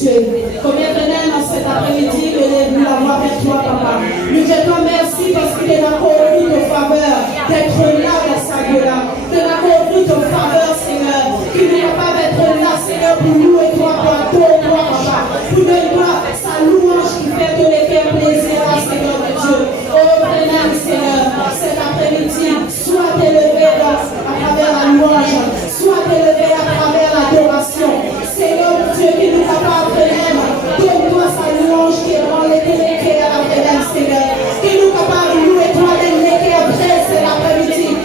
Dieu. Combien Éternel, dans cet après-midi, que nous voulons avoir vers toi, Papa. Nous te disons merci parce qu'il est encore nous de faveur d'être là dans sa vie-là. De encore nous de faveur, Seigneur. Qu'il n'est capable d'être là, Seigneur, pour nous et toi, pour adorer toi, Papa. Pour donner sa louange qui fait que les cœurs plaisir à Seigneur de Dieu. Oh, Éternel, Seigneur, cet après-midi, sois élevé à travers la louange, sois élevé à travers l'adoration. Seigneur Dieu, qui nous capable de même, donne-toi sa louange qui est dans les téléqués à la Seigneur. Qui nous capable de louer toi, les léqués après cet après-midi.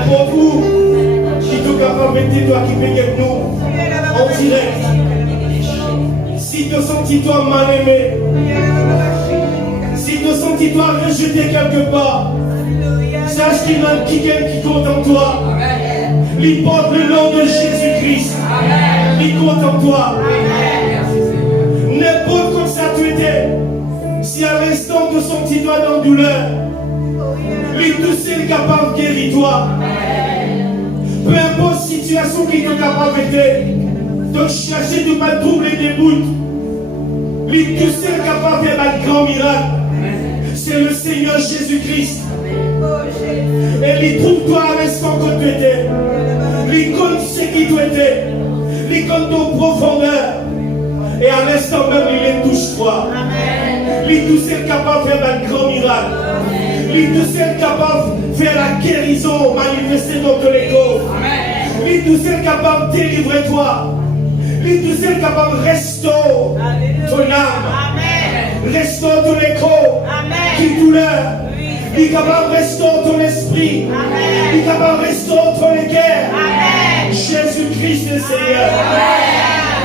N'importe où, qui est capable de mettre toi qui paye avec nous, en direct. Si tu sens toi mal aimé, si tu sens toi rejeté quelque part, sache qu'il y a quelqu'un qui compte en toi. Il porte le nom de Jésus-Christ. Il compte en toi. N'importe comme ça tu étais, si à l'instant tu sens toi dans la douleur, lui tout seul capable de guérir toi. Peu importe la situation qui est capable de te chercher de pas troubler des bouts. Lui tout seul capable de faire un grand miracle. C'est le Seigneur Jésus-Christ. Et il trouve toi à l'instant que tu étais. Il connaît ce qui tu étais. Il connaît ton profondeur. Et à l'instant même, il les touche toi. Il tout seul capable de faire un grand miracle. Il tout seul capable de faire la guérison manifestée dans ton égo. Il tout seul capable de délivrer toi. Il tout seul capable de restaurer ton âme. Restaure ton écho. Qui douleur. Il est capable de restaurer ton esprit. Il est capable de restaurer ton guerre. Jésus-Christ le Seigneur.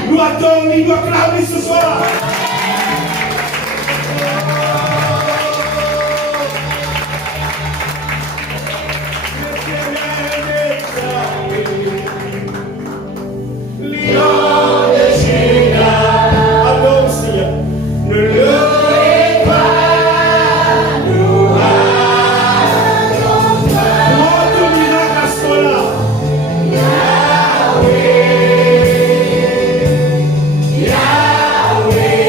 Nous attendons, il doit clamer ce soir. Yahweh.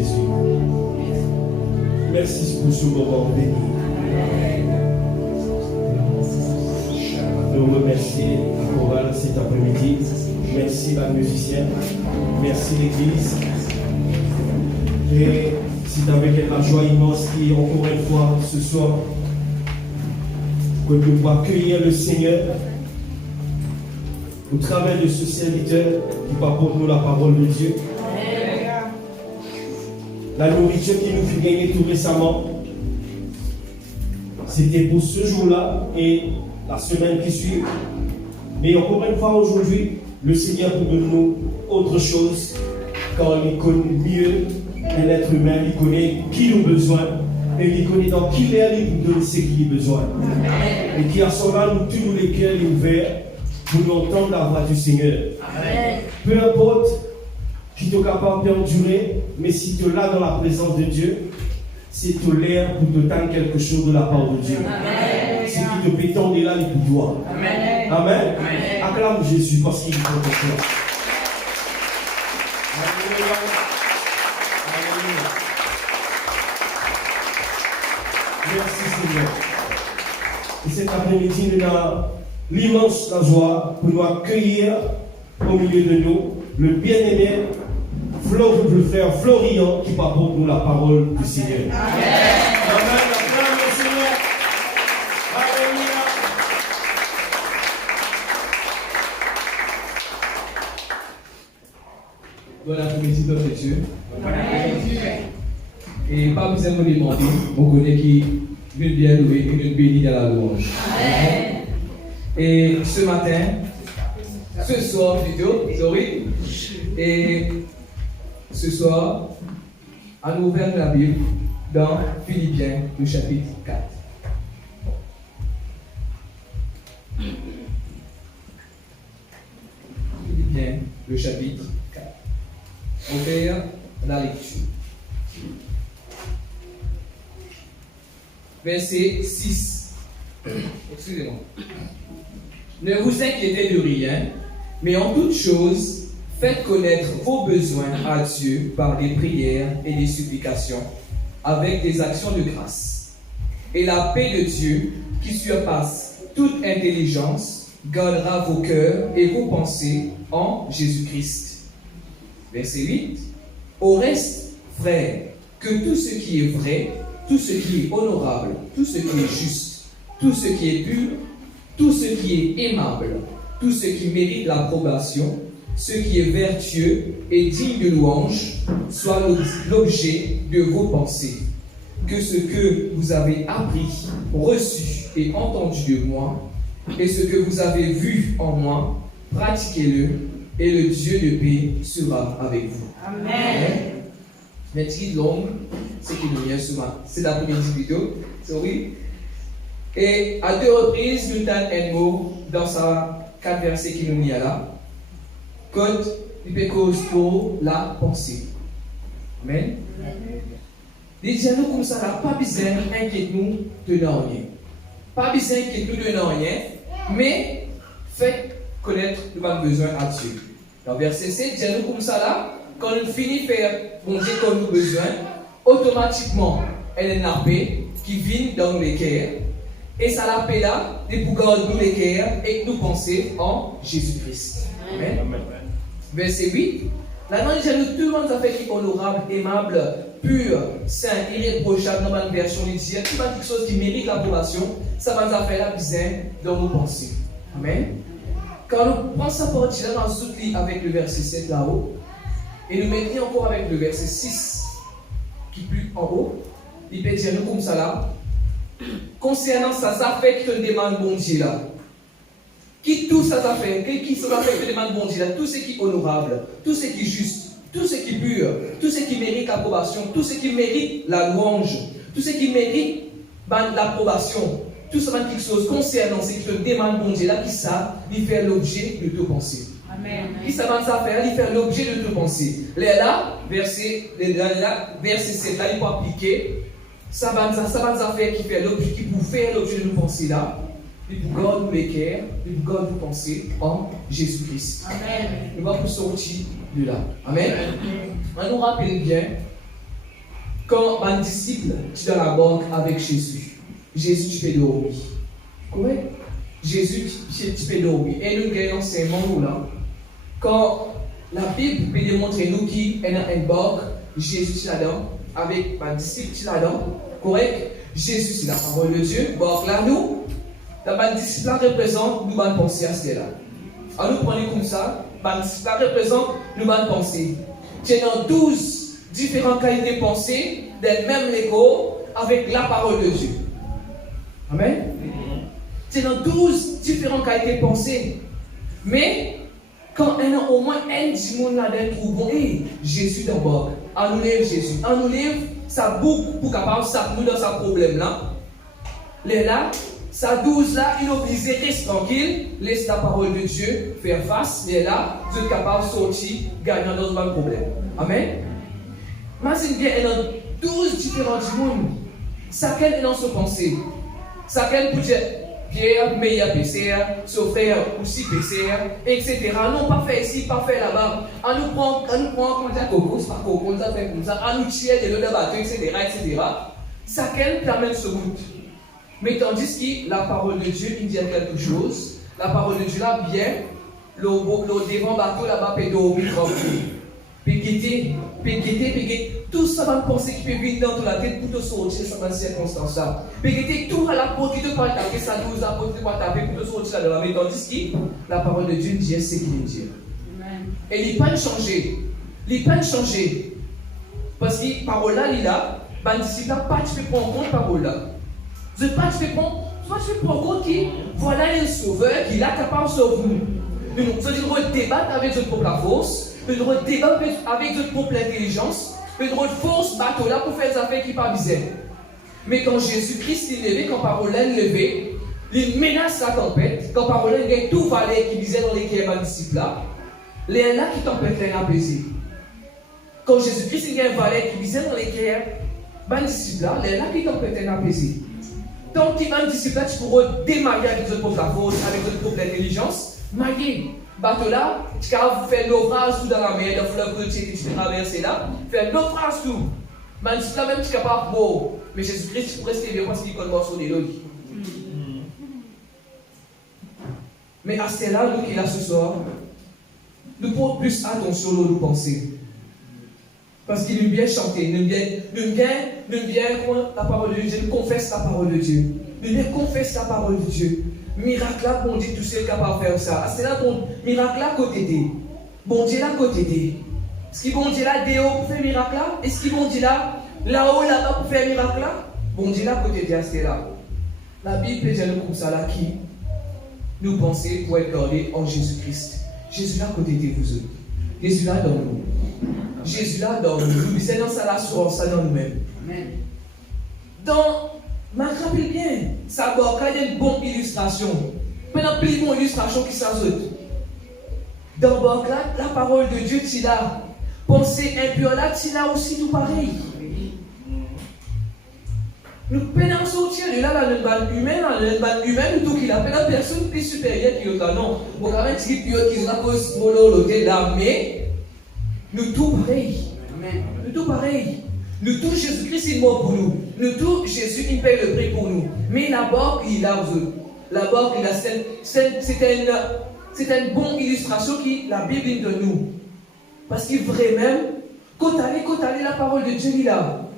Jésus. Merci pour ce moment béni. Nous remercions la chorale cet après-midi. Merci la musicienne. Merci l'église. Et c'est avec la joie immense qui, encore une fois, ce soir, que nous pouvons accueillir le Seigneur au travers de ce serviteur qui apporte nous la parole de Dieu. La nourriture qui nous fait gagner tout récemment, c'était pour ce jour-là et la semaine qui suit. Mais encore une fois, aujourd'hui, le Seigneur peut nous autre chose, car il connaît mieux l'être humain, il connaît qui nous a besoin, et il connaît dans qui l'air il nous donne ce qu'il a besoin. Et qui à son âme, nous tous les cœurs ouverts pour nous entendre la voix du Seigneur. Peu importe qui t'es capable d'endurer, mais si tu es là dans la présence de Dieu, c'est tout l'air pour te tendre quelque chose de la part de Dieu. Ce qui te peut tendre là, il pour toi. Amen. Amen. Acclame Jésus parce qu'il est pour toi. Merci Seigneur. Et cet après-midi, nous avons l'immense joie pour nous accueillir au milieu de nous le bien-aimé le frère Florian qui apporte nous la parole du Seigneur. Amen. Amen. Acclame le Seigneur. Alléluia. Bon après-midi, peuple de Dieu. Et pas besoin de me demander, on connaît qui veut bien louer et veut bénir dans la louange. Amen. Et ce matin, ce soir plutôt, sorry, et ce soir, on nous ouvre la Bible dans Philippiens, le chapitre 4. Philippiens, le chapitre 4. On va faire la lecture. Verset 6. Excusez-moi. Ne vous inquiétez de rien, mais en toute chose, faites connaître vos besoins à Dieu par des prières et des supplications, avec des actions de grâce. Et la paix de Dieu, qui surpasse toute intelligence, gardera vos cœurs et vos pensées en Jésus-Christ. Verset 8. Au reste, frères, que tout ce qui est vrai, tout ce qui est honorable, tout ce qui est juste, tout ce qui est pur, tout ce qui est aimable, tout ce qui mérite l'approbation, ce qui est vertueux et digne de louange, soit l'objet de vos pensées. Que ce que vous avez appris, reçu et entendu de moi, et ce que vous avez vu en moi, pratiquez-le, et le Dieu de paix sera avec vous. Amen. Merci longue, c'est qui nous vient souvent. C'est l'après-midi vidéo, sorry. Et à 2 reprises, nous avons un mot dans sa 4 versets qui nous y a là. Code, il peut cause pour la pensée. Amen. Dis-nous comme ça, là, pas besoin d'inquiéter nous de rien. Pas besoin d'inquiéter nous de rien, mais faites connaître nos besoins à Dieu. Dans verset 7, dis-nous comme ça là, quand on finit de faire bon Dieu comme nous besoin, automatiquement, elle est la paix qui vient dans les cœurs. Et ça la paix là, de pour garder nous les cœurs et nous penser en Jésus-Christ. Amen. Amen. Verset 8. Là, nous disons tout le monde a fait qui est honorable, aimable, pur, saint, irréprochable, dans ma version littéraire, tout quelque chose qui mérite l'approbation, ça va nous faire la bizarre dans nos pensées. Amen. Quand nous prenons sa partie là, nous soutenons avec le verset 7 là-haut, et nous mettons encore avec le verset 6 qui est plus en haut, il peut dire nous comme ça là. Concernant ça fait que te demande bon Dieu là. Qui tout ça fait, qui ça fait que te demande bon Dieu là, tout ce qui est honorable, tout ce qui est juste, tout ce qui est pur, tout ce qui mérite l'approbation, tout ce qui mérite la louange, tout ce qui mérite l'approbation, tout ça va quelque chose concernant ce qui te demande bon Dieu là, qui ça, il fait l'objet de tes pensées. Amen. Qui ça va faire, il fait l'objet de tes pensées. Là, verset 7 là, il faut appliquer. Ça va nous faire qui fait l'objet, qui pour faire l'objet de nos pensées là, et pour garder nos cœurs, et pour garder nos pensées en Jésus-Christ. Amen. Nous allons sortir de là. Amen. On nous rappelle bien quand un disciple, tu es dans la banque avec Jésus. Jésus, tu peux dormir. Correct? Jésus, tu peux dormir. Et nous gagnons enseignement nous là. Quand la Bible peut démontrer nous qui est dans une banque, Jésus, tu es là-dedans. Avec un disciple, tu es là-dedans. Correct? Jésus, c'est la parole de Dieu. Donc là, nous, la disciple là représente nous bonnes pensées à ce là. Alors nous prenons comme ça, la disciple là représente nous bonnes pensées. Tu es dans 12 différentes qualités de pensée, d'un même Lego, avec la parole de Dieu. Amen. Tu es dans 12 différentes qualités de pensée. Mais, quand il y a au moins un monde là-dedans qui bon, hey, Jésus d'abord, on nous lève Jésus, on nous lève sa boucle pour capable de nous dans ce problème-là. Là, sa 12 là, il oblige de rester tranquille, laisse la parole de Dieu faire face, mais là, vous êtes capable de sortir, gagnant dans un problème. Amen. Imagine bien, il y a 12 différents du monde. Chacun est dans sa pensée. Chacun peut dire, Pierre, meilleur PCR, son frère aussi PCR, etc. Non, pas fait ici, pas fait là-bas. On nous prend, comment dire, coco, c'est pas coco, ça fait comme ça. On nous tire de l'eau de bateau, etc. Chacun permet ce bout. Mais tandis que la parole de Dieu, il dit quelque chose. La parole de Dieu là, bien, le devant bateau là-bas, peut dormir tranquille. Puis guetter, tout ça va penser qui peut venir dans la tête pour te sortir de cette circonstance-là. Puis guetter tout à la porte qui te parle taper, ça nous a porté pour taper pour te sortir de la maison. Tandis que la parole de Dieu dit ce qu'il dit. Et il n'est pas changé. Il n'est pas changé. Parce que la parole là, il est là, ben disciple pas tu peux prendre en compte la parole là. Tu peux prendre en compte que voilà un sauveur qui est là capable de sauver nous. Nous devons débattre avec notre propre force. Nous devons débattre avec notre propre intelligence. Nous devons force bateau là pour faire des affaires qui ne sont pas bizarres. Mais quand Jésus-Christ est levé, quand parole est levée, il menace la tempête. Quand parole est levée, tout valet qui disait dans les qui disciples là, les là qui tempête les apaisés. Quand Jésus-Christ il y a un valet qui disait dans les qui disciples là, les là qui tempête les apaisés. Tant qu'il y a un disciple là, tu pourras démarrer avec votre propre force, avec votre propre intelligence, mailler. Bateau là, tu peux faire naufrage tout dans la mer, dans le fleuve que tu peux traverser là, faire naufrage tout. Mais tu peux même capable de mais Jésus-Christ, tu pourrais rester bien parce qu'il connaît sur des lois. Mais à cela, nous qui est là ce soir, nous prenons plus attention à nos pensées. Parce qu'il nous bien chanter, nous bien la parole de Dieu, nous confesse la parole de Dieu. Nous bien confesse la parole de Dieu. Miracle là, bon Dieu, tout seul capable de faire ça. C'est là, bon, miracle là, côté de. Bon Dieu là, côté de. Est-ce qu'il bon Dieu là, déo pour faire miracle là? Est-ce qu'il bon Dieu là-haut, là-bas pour faire miracle là? Bon Dieu là, côté de, c'est là. La Bible peut dire comme ça là, qui nous pensons pour être gardés en Jésus-Christ. Jésus là, côté de vous autres. Jésus là, dans nous. Jésus là, dans nous. Nous disons dans ça là, sur ça dans nous-mêmes. Dans mais rappelez bien, ça doit être une bonne illustration. Maintenant, plus bonne illustration qui s'ajoute. D'abord, la parole de Dieu, tu l'as. Pensée impure là, tu l'as aussi tout pareil. Nous pouvons sortir de là, dans le bande humaine, tout qu'il a. Maintenant, personne plus supérieure qui est là. Non, on va même dire qu'il y a cause pour l'autre là, mais nous tout pareil. Nous tout pareil. Nous tous, Jésus-Christ est mort pour nous. Nous tous, Jésus, il paye le prix pour nous. Mais la barque, il a besoin. La barque, il a c'est une bonne illustration que la Bible donne nous. Parce qu'il vraiment, quand allez la parole de Dieu, il a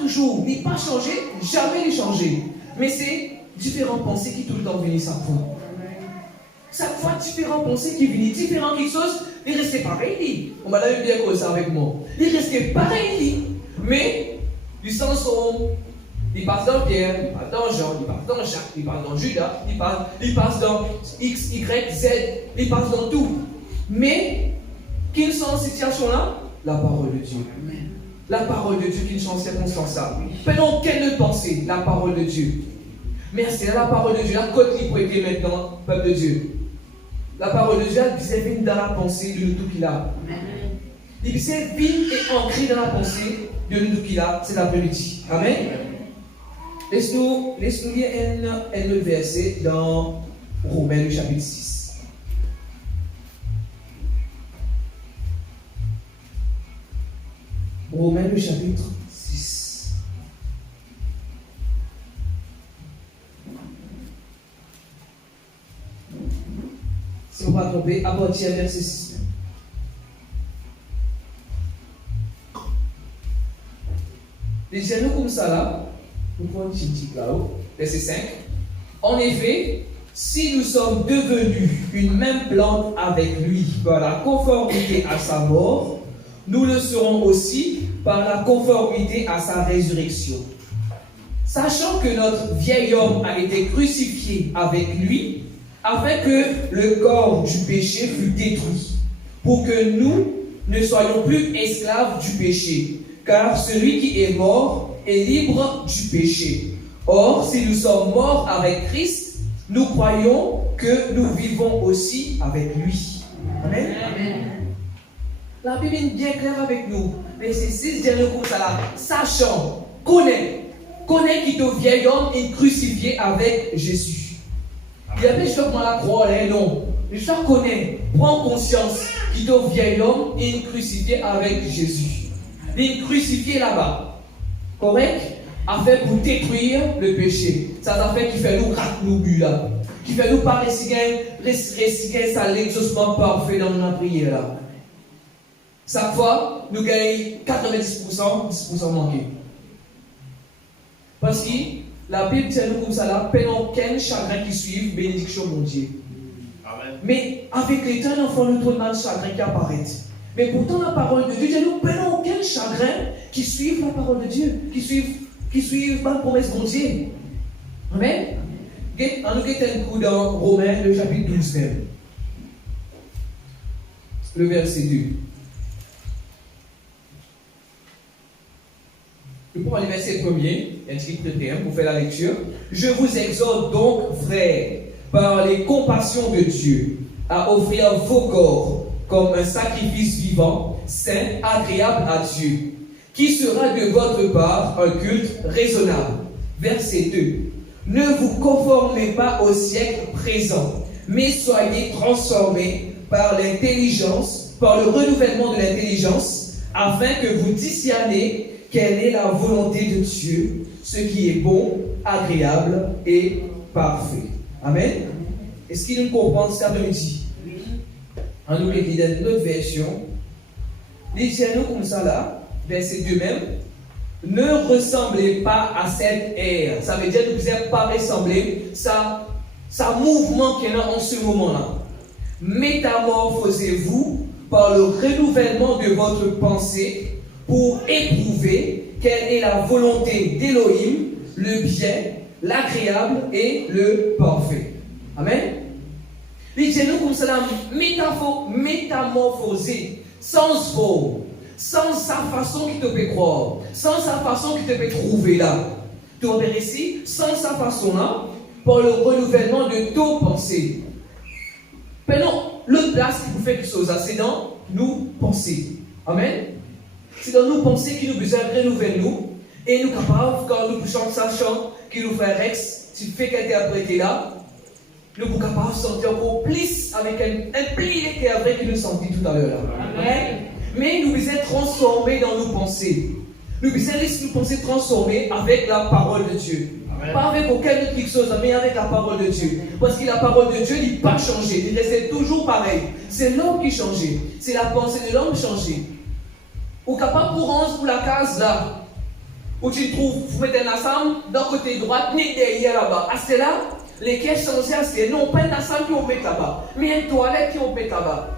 toujours. Il n'a pas changé, jamais il changé. Mais c'est différentes pensées qui tout le temps viennent chaque fois. Chaque fois, différentes pensées qui viennent, différentes choses. Il restait pareil, on va l'amener bien comme ça avec moi. Il restait pareil, mais du sens où il passe dans Pierre, il passe dans Jean, il passe dans Jacques, il passe dans Judas, il passe dans X, Y, Z, il passe dans tout. Mais, quelles sont ces situations-là? La parole de Dieu. La parole de Dieu qui change ces circonstances-là. Prenons quelle pensée? La parole de Dieu. Mais c'est la parole de Dieu, la côte qui peut être maintenant, peuple de Dieu. La parole de Dieu, elle vient dans la pensée de tout qu'il a. Il vient et ancré dans la pensée de tout qu'il a. C'est la vérité. Amen. Laisse-nous lire un verset dans Romains chapitre 6. Romains le chapitre 6. Si on ne va pas tromper, à partir du verset 6. Lisez-nous comme ça là. Nous prenons un petit là-haut. Verset 5. En effet, si nous sommes devenus une même plante avec lui par la conformité à sa mort, nous le serons aussi par la conformité à sa résurrection. Sachant que notre vieil homme a été crucifié avec lui, afin que le corps du péché fût détruit, pour que nous ne soyons plus esclaves du péché, car celui qui est mort est libre du péché. Or, si nous sommes morts avec Christ, nous croyons que nous vivons aussi avec lui. Amen. Amen. La Bible est bien claire avec nous. Verset 6, dit comme ça là. Sachant, connais qui ton vieil homme est crucifié avec Jésus. Il y a des choses qu'on la croire, non. Les gens connaissent, prends conscience que ton vieil homme est crucifié avec Jésus. Il est crucifié là-bas. Correct? Afin pour détruire le péché. Ça a fait qu'il fait nous rater nos buts là. Qui fait nous pas réciter ça l'exaucement parfait dans notre prière là. Chaque fois, nous gagnons 90%, 10% manqué. Parce que la Bible tient nous comme ça là, peine aucun chagrin qui suive, bénédiction mon Dieu. Amen. Mais avec les temps, l'enfant nous trouve mal chagrin qui apparaît. Mais pourtant, la parole de Dieu, Dieu nous peine aucun chagrin qui suive la parole de Dieu, qui suivent la promesse de Dieu. Amen. On nous guette un coup dans Romains, le chapitre 12 même. Le verset 2. Je prends le verset premier, inscrit pour faire la lecture. Je vous exhorte donc, frères, par les compassions de Dieu, à offrir vos corps comme un sacrifice vivant, saint, agréable à Dieu, qui sera de votre part un culte raisonnable. Verset 2. Ne vous conformez pas au siècle présent, mais soyez transformés par l'intelligence, par le renouvellement de l'intelligence, afin que vous discerniez quelle est la volonté de Dieu, ce qui est bon, agréable et parfait. Amen. Est-ce qu'il nous comprend cet après-midi? On nous lit dans notre version. Lisez-nous comme ça là, verset 2 même. Ne ressemblez pas à cette ère. Ça veut dire que vous n'êtes pas ressembler. Ça mouvement qu'il y a en ce moment-là. Métamorphosez-vous par le renouvellement de votre pensée pour éprouver quelle est la volonté d'Élohim, le bien, l'agréable et le parfait. Amen. Lisez-nous comme ça, métamorphoser, sans forme, sans sa façon qui te peut croire, sans sa façon qui te peut trouver là. Tu vas ver ici, sans sa façon là, par le renouvellement de nos pensées. Maintenant, l'autre place qui vous fait quelque chose, c'est dans nous penser. Amen. C'est dans nos pensées qui nous besoin de renouveler nous. Et nous capables, quand nous chantons ça chant, qui nous fait Rex, si tu fais qu'elle interprété là, nous sommes capables de sentir encore plus avec un pilier qui est vrai que nous sentis tout à l'heure là. Amen. Mais nous devons être transformés dans nos pensées. Nous devons laisser nos pensées transformées avec la parole de Dieu. Amen. Pas avec aucune autre chose, mais avec la parole de Dieu. Parce que la parole de Dieu n'est pas changée, il restait toujours pareil. C'est l'homme qui changeait, c'est la pensée de l'homme qui changeait. Ou capable pour rendre pour la case là, où tu trouves, vous mettez un ensemble d'un côté droit, ni derrière là-bas. À cela, les caisses changées, c'est non pas un ensemble qui on met là-bas, mais une toilette qui on met là-bas.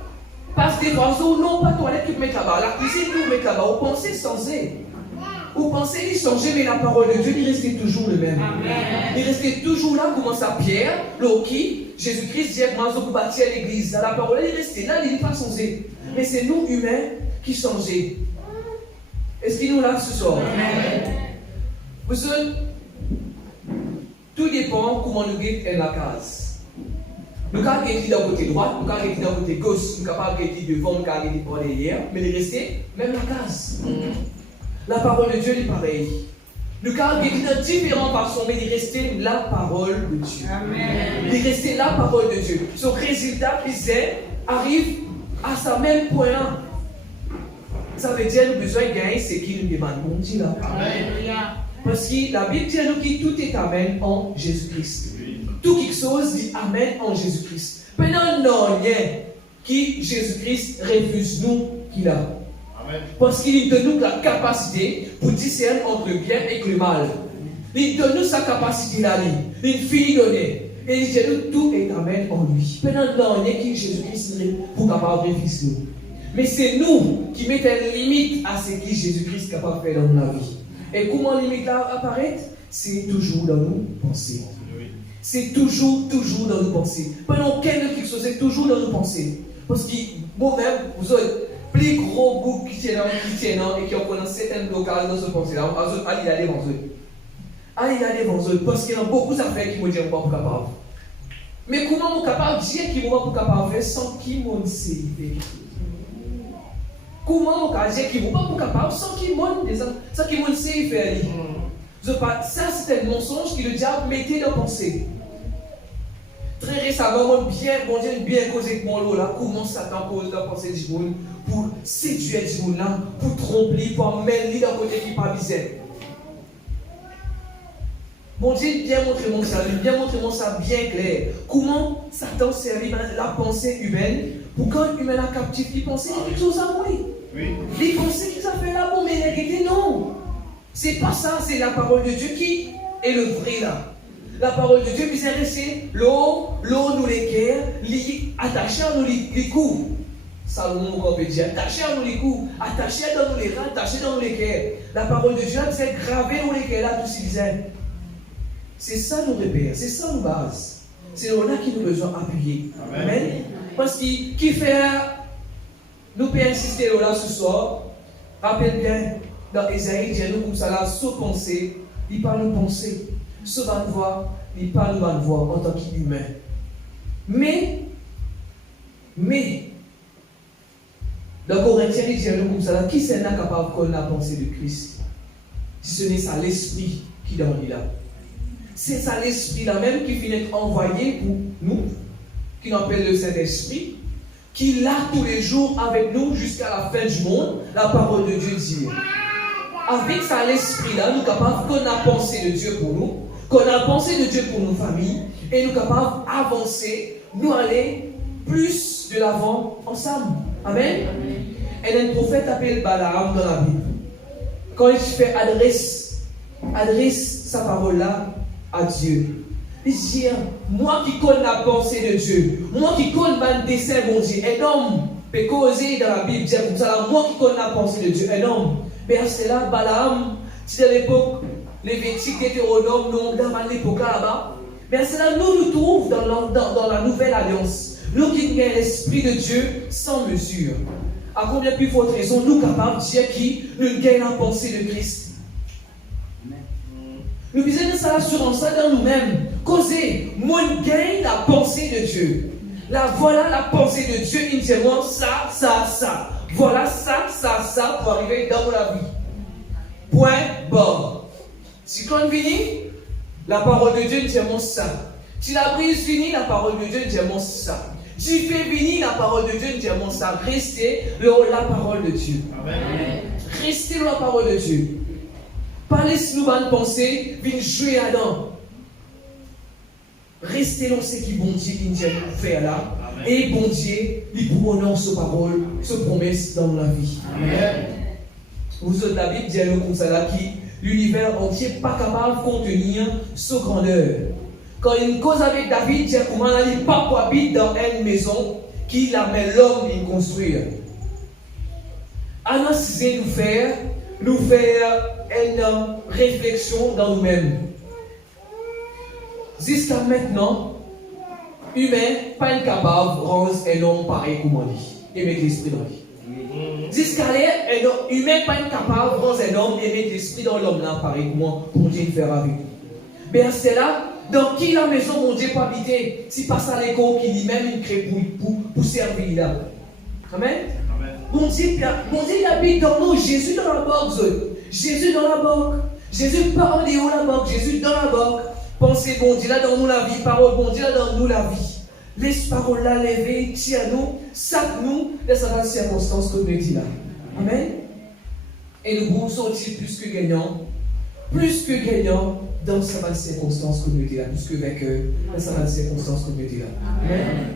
Parce que des oiseaux, non pas toilette qui on met là-bas, la cuisine qui on met là-bas. Vous pensez changer. Vous pensez y changer, mais la parole de Dieu, il restait toujours le même. Amen. Il restait toujours là, comme ça, Pierre, Loki, Jésus-Christ dit, moi, je vous bâtir l'église. La parole, il restait là, il n'est pas changé. Mais c'est nous, humains, qui changeons. Est-ce qu'il nous l'a ce soir? Amen. Vous savez, tout dépend comment nous guettons la case. Nous avons guetti d'un côté droit, nous avons guetti d'un côté gauche, nous avons guetti devant, nous avons guetti par derrière, mais il restait même la case. La parole de Dieu est pareille. Nous avons guetti de différentes façons, mais il restait la parole de Dieu. Amen. Il restait la parole de Dieu. Son résultat, arrive à sa même point. Ça veut dire que nous besoin de gagner ce qu'il nous demande. Bon Dieu là. Parce que la Bible dit à nous que tout est Amen en Jésus-Christ. Tout quelque chose dit Amen en Jésus-Christ. Maintenant, non, rien qui Jésus-Christ refuse nous qu'il a. Amen. Parce qu'il donne nous la capacité pour discerner entre le bien et le mal. Il donne nous sa capacité là. Il finit donner. Et il dit nous tout est Amen en lui. Maintenant, non, rien qui Jésus-Christ pour capable de refuser nous. Mais c'est nous qui mettons une limite à ce que Jésus-Christ est capable de faire dans notre vie. Et comment la limite là apparaît? C'est toujours dans nos pensées. C'est toujours dans nos pensées. Pendant quelque chose, c'est toujours dans nos pensées. Parce que moi-même, vous avez plus gros bouc qui tiennent et qui ont certaines blocages dans ce pensée-là. Allez aller devant eux. Allez aller devant eux. Parce qu'il y a beaucoup d'affaires qui me disent pas capable. Mais comment on est capable de dire qu'il ne va pas capable de faire sans qu'il m'en sait faire? Comment on peut dire qu'il ne va pas capable sans qu'il m'en sait faire? Ça, c'est un mensonge que le diable mettait dans la pensée. Très récemment, bien causé avec mon lot là, comment Satan cause dans la pensée du monde pour séduire du monde là, pour tromper, pour mêler dans le côté qui n'est pas bizarre. Bon Dieu, bien montrez-moi ça bien clair. Comment Satan servit la pensée humaine pour quand l'humain a captif, il pensait quelque chose à moi. Oui. Il pensait qu'il a fait la bombe, mais il a dit non. C'est pas ça, c'est la parole de Dieu qui est le vrai là. La parole de Dieu, puis c'est resté l'eau nous les guerres, attachés à nous les coups. Salomon, on peut dire, attachés à nous les coups, attachés dans nous les reins, attachés dans nous les guerres. La parole de Dieu, c'est gravé dans les guerres là, tout ce bizarre. C'est ça nos repères, c'est ça nos bases. C'est là qui nous besoin d'appuyer. Amen. Parce qu'il qui fait, nous peut insister là ce soir, rappelle bien, dans Ésaïe, il nous comme ça là, sous pensée, il parle de pensée. Ce bonne voix, il parle de bonne voix en tant qu'humain. Mais, dans Corinthiens, il dit comme ça, qui c'est capable de connaître la pensée de Christ? Si ce n'est ça l'esprit qui est dans lui là. C'est ça l'esprit là même qui finit envoyé pour nous, qui appelle le Saint-Esprit, qui l'a tous les jours avec nous jusqu'à la fin du monde, la parole de Dieu dit. Avec ça l'esprit là, nous sommes capables de connaître la pensée de Dieu pour nous, qu'on a la pensée de Dieu pour nos familles, et nous sommes capables d'avancer, nous aller plus de l'avant ensemble. Amen. Et un prophète appelle Balaam dans la Bible. Quand il fait adresse sa parole là à Dieu. Il dit, moi qui connais la pensée de Dieu, moi qui connais le dessein mon Dieu, un homme peut causer dans la Bible, dire comme ça, moi qui connais la pensée de Dieu, un homme. Mais c'est là, Balaam, c'est à l'époque, Lévitique, Deutéronome, dans l'époque là-bas. Mais c'est là, nous trouvons dans la nouvelle alliance. Nous qui avons l'esprit de Dieu sans mesure. À combien plus forte raison, nous capables de dire qui nous gagnons la pensée de Christ. Nous disons ça l'assurance dans nous-mêmes. Causer, moi gagne la pensée de Dieu. Voilà la pensée de Dieu, il dit moi ça. Voilà ça pour arriver dans la vie. Point bord. Si quand on finit, la parole de Dieu dit moi ça. Si la brise finit, la parole de Dieu dit moi ça. Si fait finir, la parole de Dieu dit moi ça. Restez dans la parole de Dieu. Amen. Restez dans la parole de Dieu. Pas laissez-nous bonne pensée, venez jouer là-dedans. Restez dans ce qui bon Dieu nous a fait là. Amen. Et bon Dieu, il pour honore sa parole, sa promesse dans la vie. Amen. Vous êtes la Bible dit comme ça là qui l'univers entier n'est pas capable de contenir sa grandeur. Quand il y a une cause avec David, dit comment il n'est pas pour habiter dans une maison qui la met l'homme à construire. Alors, c'est nous faire une réflexion dans nous-mêmes. Jusqu'à maintenant, humain, pas incapable de rendre un homme pareil comme on dit, et mettre l'esprit dans lui. Jusqu'à là, un humain, pas incapable de rendre un homme et mettre l'esprit dans l'homme là, pareil comme moi, pour Dieu faire avec nous. Mais c'est là, dans qui la maison, mon Dieu, peut habiter, si pas ça l'écho qui dit même une crépouille pour servir là. Amen. Mon Dieu, il habite dans nous, Jésus dans la boxe. Jésus dans la boque. Jésus pas en dehors la boque. Jésus dans la boque. Pensez, bon Dieu, là dans nous la vie. Parole, bon Dieu, là dans nous la vie. Laisse parole là lever, tire nous, sac nous, laisse dans la circonstance que nous dit là. Amen. Et nous pouvons sortir plus que gagnants dans sa circonstance comme nous était là, plus que vainqueurs dans sa circonstance comme nous était là. Amen.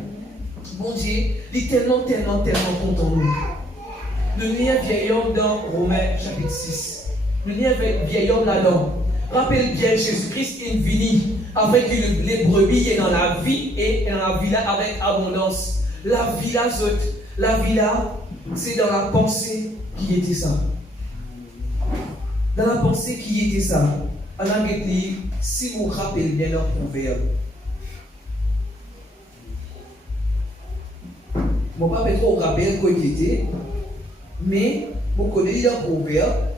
Bon Dieu, il est tellement content de nous. Nous lisons un vieil homme dans Romains chapitre 6. Nous lisons un vieil homme là-dedans. Rappelle bien, Jésus-Christ est venu avec les brebis et dans la vie et dans la vie là avec abondance. La vie là, c'est dans la pensée qui était ça. Dans la pensée qui était ça. Alors, si vous vous rappelez bien leur proverbe. Je ne vais pas trop rappeler quoi il était, mais vous connaissez leur proverbe.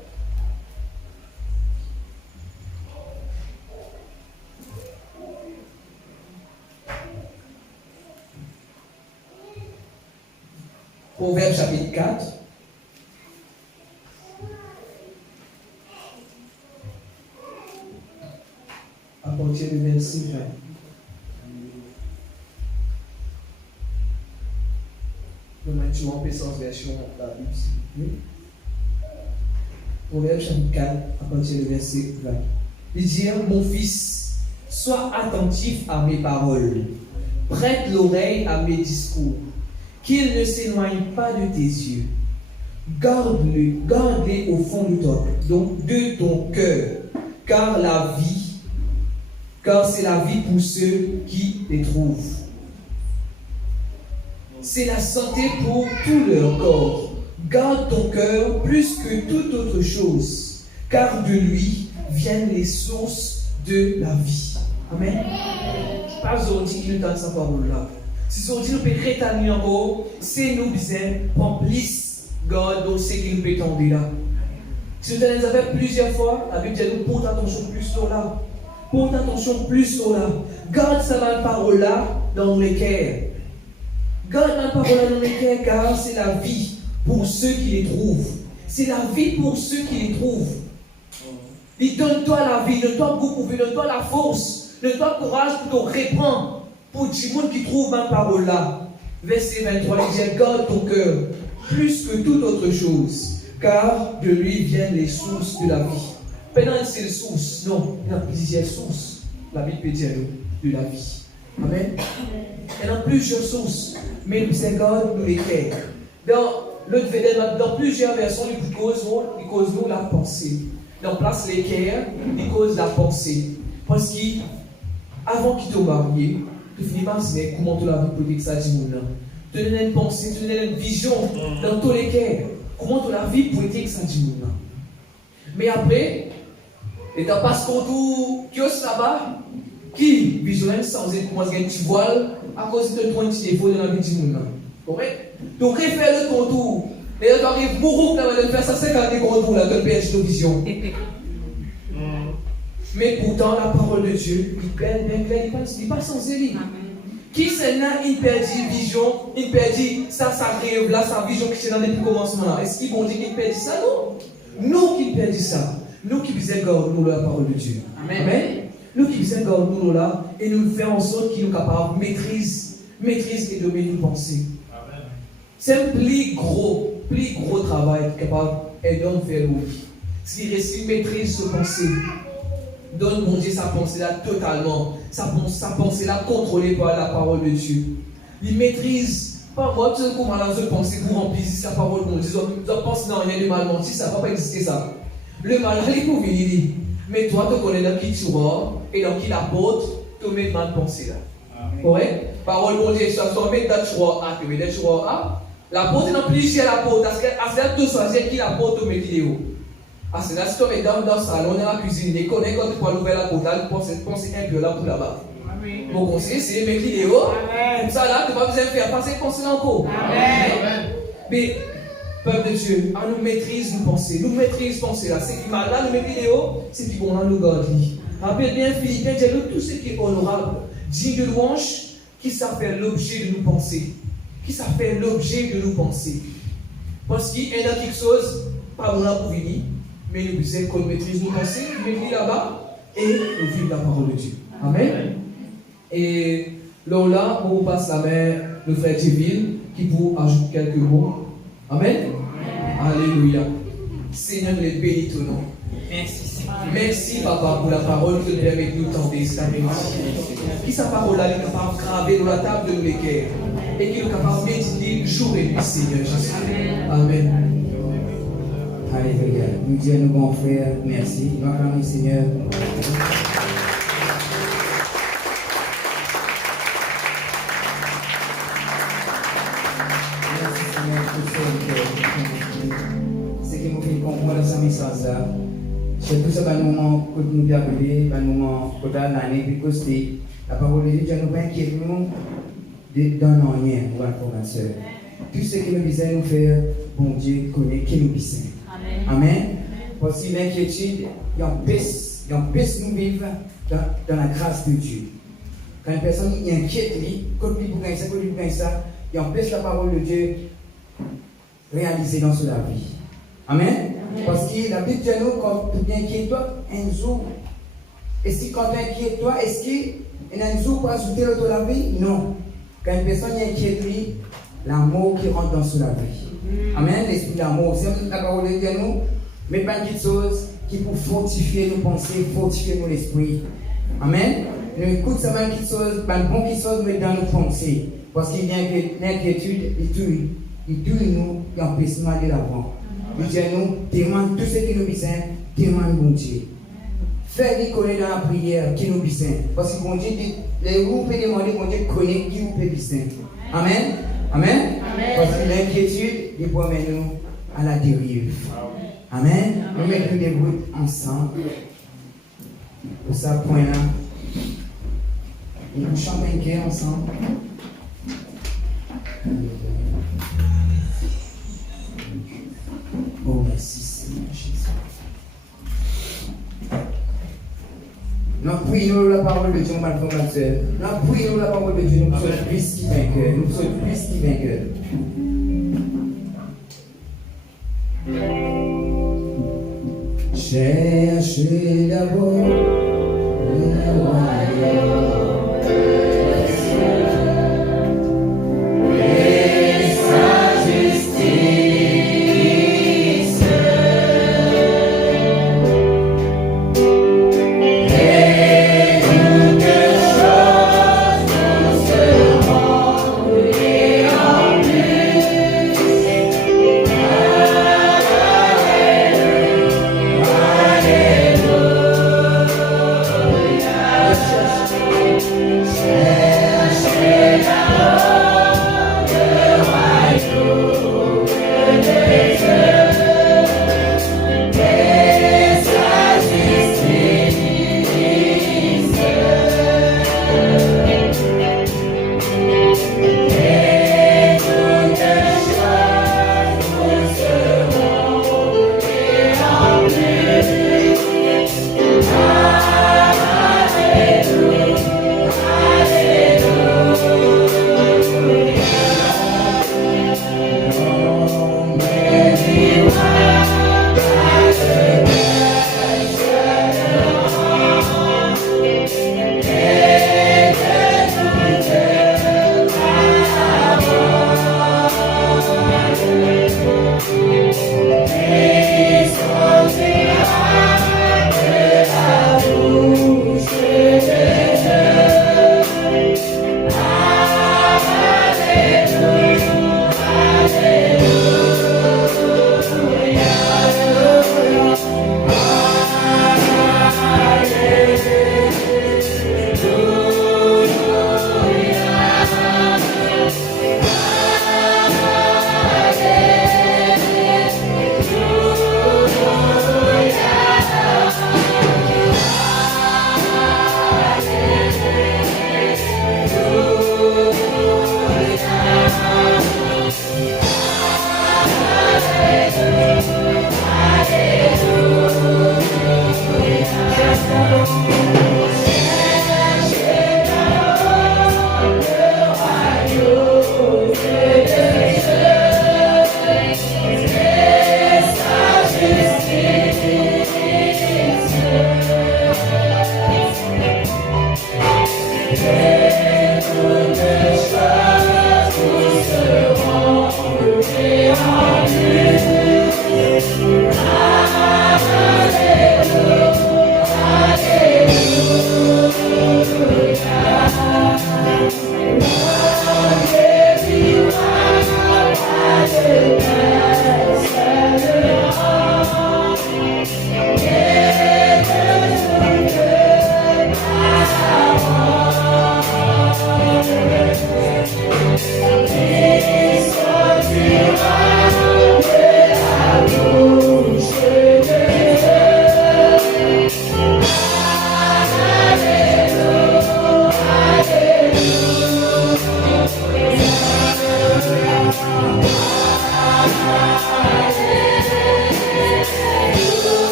Proverbe chapitre 4. À partir du verset 20. Nous mettons en puissance version la Bible, s'il vous plaît. Proverbe chapitre 4, à partir du verset 20. Il dit, mon fils, sois attentif à mes paroles, prête l'oreille à mes discours, qu'ils ne s'éloignent pas de tes yeux. Garde-les au fond de ton cœur, car c'est la vie pour ceux qui les trouvent. C'est la santé pour tout leur corps. Garde ton cœur plus que toute autre chose, car de lui viennent les sources de la vie. Amen. Pas aujourd'hui qu'il nous donne sa parole-là. Si aujourd'hui nous pouvons rétablir en haut, c'est nous besoin remplissent God dans ce qu'il nous peut tendre là. Si nous avons fait plusieurs fois, la Bible dit nous porte attention plus sur là. Porte attention plus sur là. Garde cette parole-là dans les cœurs. Garde la parole dans les cœurs, car c'est la vie pour ceux qui les trouvent. C'est la vie pour ceux qui les trouvent. Il donne-toi la vie, donne-toi beaucoup, donne-toi la force, donne-toi le courage pour te répandre pour tout le monde qui trouve ma parole là. Verset 23, il dit, garde ton cœur plus que toute autre chose, car de lui viennent les sources de la vie. Pendant c'est les sources, non, il y a plusieurs sources. La Bible peut dire de la vie. Amen. Il y a plusieurs sources, mais nous garde nous les cœurs. Dans plusieurs versions, il cause nous la pensée. Dans place les cœurs, il cause la pensée. Parce qu'avant qu'il te marie, tu finis par se dire comment tu l'as vu pour dire que ça dit mon nom. Tu donnes une pensée, tu donnes une vision dans tous les cœurs. Comment tu l'as vu pour dire que ça dit mon nom. Mais après, et tu passes contre tout kiosque là-bas, qui visionne sans être comment tu voile à cause de ton petit défaut de la vie du monde. Correct? Donc, refais le contour. Et là, tu arrives beaucoup de faire ça, c'est quand tu contours là, tu perds de vision. Mais pourtant, la parole de Dieu, il perd bien clair, il n'est pas sans élire. Qui c'est là, il perdit vision, il perdit ça rêve là, sa vision qui est dans le commencement là. Est-ce qu'ils vont dire qu'il perdit ça? Non. Nous qui perdit ça. Nous qui faisons garder nous la parole de Dieu. Amen. Nous qui faisons garder nous là et nous faisons en sorte qu'il nous capable de maîtriser et dominer nos pensées. C'est un plus gros travail capable d'homme faire oui. S'il maîtrise ses pensées, donne mon Dieu sa pensée là totalement, sa pensée là contrôlée par la parole de Dieu. Il maîtrise pas moi, tu sais comment la pensée pour remplir sa parole de Dieu. Je pense non, il y a du mal menti, ça ne va pas exister ça. Le mal, il est pour venir. Mais toi, tu connais dans qui tu vas et dans qui l'apôtre, tu mets mal pensée là. Correct? Parole de Dieu, ça se met dans le choix A, tu mets dans le choix A. L'apôtre est dans plusieurs apôtres. À ce là, tu choisis qui l'apôtre tu mets vidéo. À ce là, si tu es dans le salon, dans la cuisine, tu connais quand tu prends l'ouvert l'apôtre, tu penses un peu là pour là-bas. Mon conseil, c'est mettre vidéo. Comme ça là, tu vas besoin de faire passer le conseil encore. Amen. Mais, peuple de Dieu, nous maîtrise nos pensées. Nous maîtrise pensée là. C'est qui mal là, nous met vidéo, c'est qui bon là, nous garde. Rappelle bien, Philippiens, dis-nous tout ce qui est honorable, digne de louange, qui s'appelle l'objet de nos pensées. Qui s'appelle l'objet de nos pensées. Parce qu'il y a quelque chose, pas bon là pour venir, mais nous disons qu'on maîtrise nos pensées, nous mettons là-bas et nous vivons la parole de Dieu. Amen. Et là, on passe la main de frère Théville qui vous ajoute quelques mots. Amen. Alléluia. Seigneur, nous les bénis ton nom. Merci, Seigneur. Merci, Papa, pour la parole que tu permets de nous tenter cet après-midi. Qui sa parole-là est capable de graver dans la table de nos cœurs et qui est capable de méditer jour et nuit, Seigneur Jésus. Amen. Alléluia. Nous disons, nos bons frères, merci. Nous acclamons le Seigneur. Merci Seigneur pour ce qui nous fait comprendre dans ce message-là. C'est tout ça, dans le moment que nous avons arrivé, dans le moment que nous avons l'année, puis que c'est la parole de Dieu, Dieu nous pas inquiète, nous, dans rien, nous, frères et sœurs. Tout ce que nous disons nous faire, bon Dieu connaît qui nous disons. Amen. Parce que l'inquiétude, il empêche nous vivre dans la grâce de Dieu. Quand une personne est inquiète, quand il gagne ça, il empêche la parole de Dieu réaliser dans sa vie. Amen. Parce que la Bible dit nous, quand tu inquiètes-toi, un jour, est-ce que quand tu inquiètes-toi, est-ce qu'il y a un jour pour ajouter dans la vie? Non. Quand une personne est inquiète, l'amour qui rentre dans sa vie. Amen. L'esprit d'amour. C'est la parole de Dieu nous, mais pas une petite chose qui pour fortifier nos pensées, fortifier nos esprits. Amen. Nous écoutons ça, une petite chose, pas une bonne petite chose, mais dans nos pensées. Parce qu'il y a l'inquiétude, il tue nous, il empêche nous d'aller l'avant. Il dit à nous, demande tout ce qui nous besoin, demande mon Dieu. Fais-le connaître dans la prière qui nous besoin. Parce que mon Dieu dit, vous pouvez demander, mon Dieu connaît qui vous peut besoin. Amen. Amen. Parce que l'inquiétude, il peut mener nous à la dérive. Amen. Nous mettons des bouts ensemble. Pour ça, point là. Nous chantons un cœur ensemble. Oh, merci Seigneur Jésus. Nous prions la parole de Dieu, ma frère, ma soeur. Nous prions la parole de Dieu, nous sommes plus qui vainqueurs. Nous sommes plus qui vainqueurs. Cherchez d'abord le royaume.